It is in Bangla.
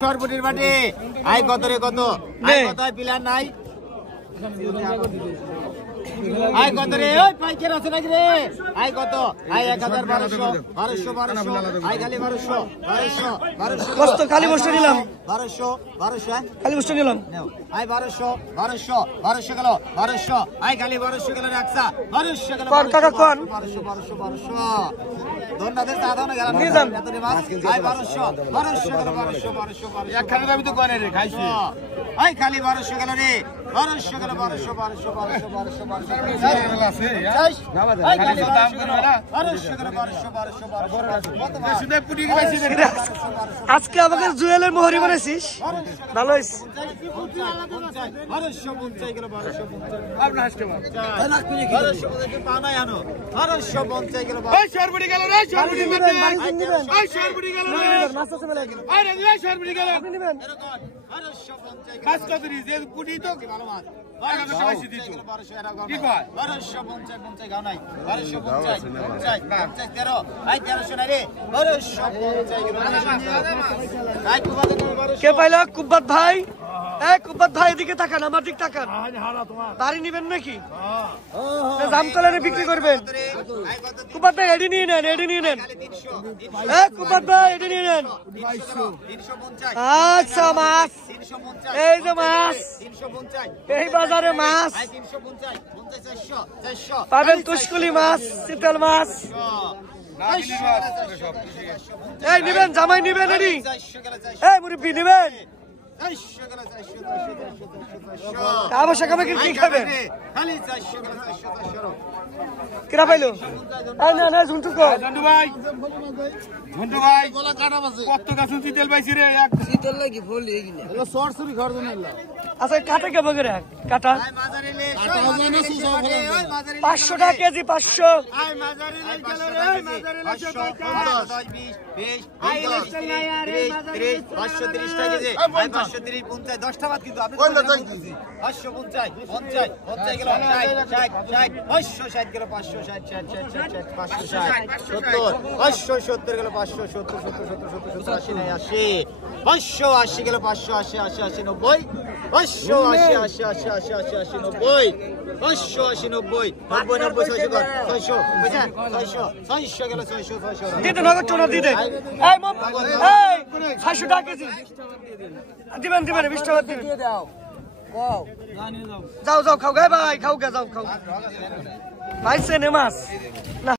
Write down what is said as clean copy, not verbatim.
সরপুটির বাটি আই কত রে কত আই কত পিলার নাই আই কত রে ওই পাইকার আছে নাকি রে আই কত আই 1200 1200 আই খালি 1200 1200 কষ্ট খালি বসে নিলাম 1200 খালি বসে নিলাম আই 1200 গেল 1200 আই খালি 1200 গেল রাখছা 1200 গেল কোন কাকা কোন 1200 ধন্যবাদ দাদা না গেল নিয়ে যান আই 1200 গেল 1200 একখানে আমি তো কোনে রে খাইছি আই খালি 1200 গেল রে 1200 গেল 1200 আছে আই খালি দাম করে না 1200 গেল 1200 শুধু পুটি পাইছি আজকে আমাকে জুয়েলের মোহরি বানাইছিস ভালো হইছে 1250 গেল 1250 আপনার আজকে 1250 পানা আনো 1250 গেল ওই সরবড়ি গেল রে সরবড়ি মতে ওই সরবড়ি গেল রে মাছ আছে মেলা গেল আরে রে সরবড়ি গেল আপনি নেবেন 1250 কাজ কত রে যে পুটি তো কি ভালো মাছ 1250 দিছো 1200 কি কয় 1250 গাও নাই 1250 13 আই 1300 না রে 1250 গেল আই কুবাদ 1200 কে পাইলা কুব্বাত ভাই কুব্বাত ভাই এদিকে তাকান আমার দিক তাকান বাড়ি নিবেন নাকি জামতলারে বিক্রি করবেন কুব্বাত ভাই এডি নিয়ে নেন কুব্বাত ভাই এডি নিয়ে নেন আচ্ছা মাছ এই যে মাছ এই বাজারে মাছ পাবেন তুষ্কুলি মাছ শীতল মাছ এই নিবেন জামাই নিবেন এডি এই মুরব্বি নিবেন আবশ্যক আমাকে কি খাবেন কিরা পাইলো না ঝুন্টু ভাই গলা কাটা আছে কত গাছ শীতল পাইছি রে এক শীতল লাগি ফুল এগিনা এলো সরসরি ঘর জন্য আচ্ছা কাটা কে বগরে কাটা 500 টাকা কেজি 500 আই মাজারে লে গেল রে মাজারে লে 10 20 530 টাকা কেজি আই 530 50 10 টাকা কিন্তু আপনি 550 50 গেল 560 গেল 560 570 গেল 570 80 নাই 80 580 গেল 580 80 90 580 গেল 600 দিতে নগদ চোনা দিতে এই মম এই 600 টাকা কেজি দিবেন 20 টাকা দিবেন যাও খাও গায় ভাই খাও গে যাও খাও পাইছে নে মাছ